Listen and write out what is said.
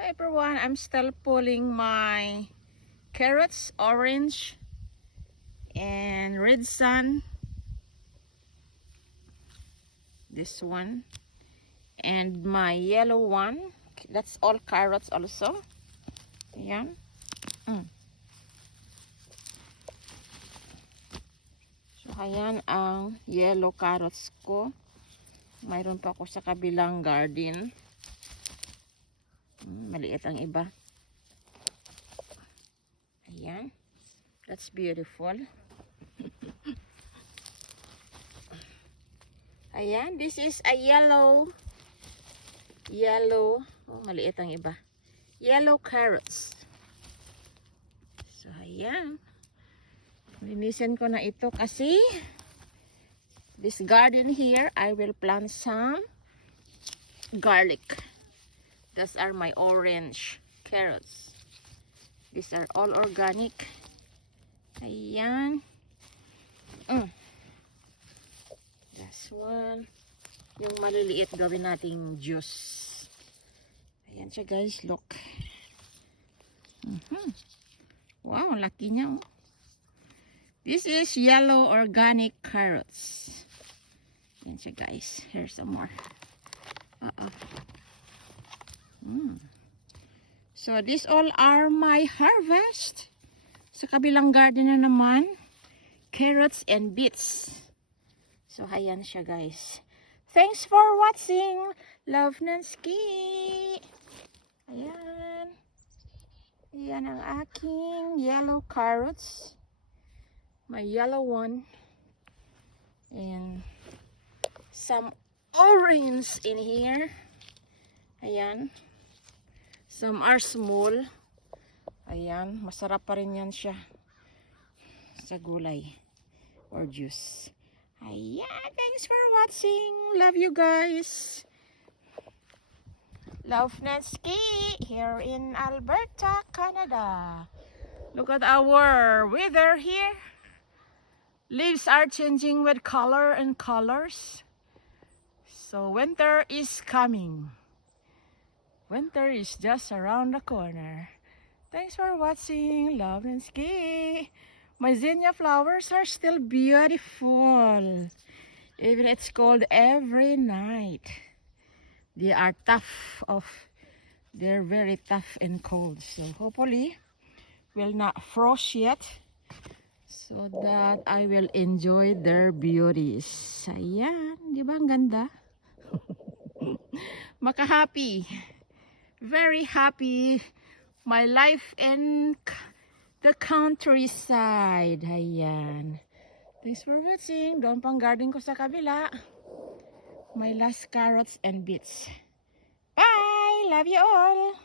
Hello everyone, I'm still pulling my carrots, orange and red sun, this one, and my yellow one. That's all carrots also. Ayan. So ayan ang yellow carrots ko. Mayroon pa ako sa kabilang garden. Maliit ang iba. Ayan. That's beautiful. Ayan. This is a yellow. Oh, maliit ang iba. Yellow carrots. So, ayan. Linisin ko na ito kasi this garden here, I will plant some garlic. Those are my orange carrots. These are all organic. Ayan. That's one. Yung maliliit gawin nating juice. Ayan siya guys, look. Wow, laki niya oh. This is yellow organic carrots. Ayan siya guys. Here's some more. So these all are my harvest. Sa kabilang garden na naman, carrots and beets. So ayan siya guys. Thanks for watching. Love Nanski. Ayan. Ayan ang aking yellow carrots. My yellow one. And some orange in here. Ayan. Some are small. Ayan. Masarap pa rin yan siya sa gulay or juice. Ayan. Thanks for watching. Love you guys. Love Nanski here in Alberta, Canada. Look at our weather here. Leaves are changing with color and colors. So winter is coming. Winter is just around the corner. Thanks for watching. Love Nanski. My zinnia flowers are still beautiful. Even it's cold every night. They are tough they're very tough and cold. So hopefully will not frost yet. So that I will enjoy their beauties. Ayan, di ba ang ganda? Maka-happy. Very happy. My life in the countryside. Ayan. Thanks for watching. Doon pang garden ko sa kabila. My last carrots and beets. Bye! Love you all!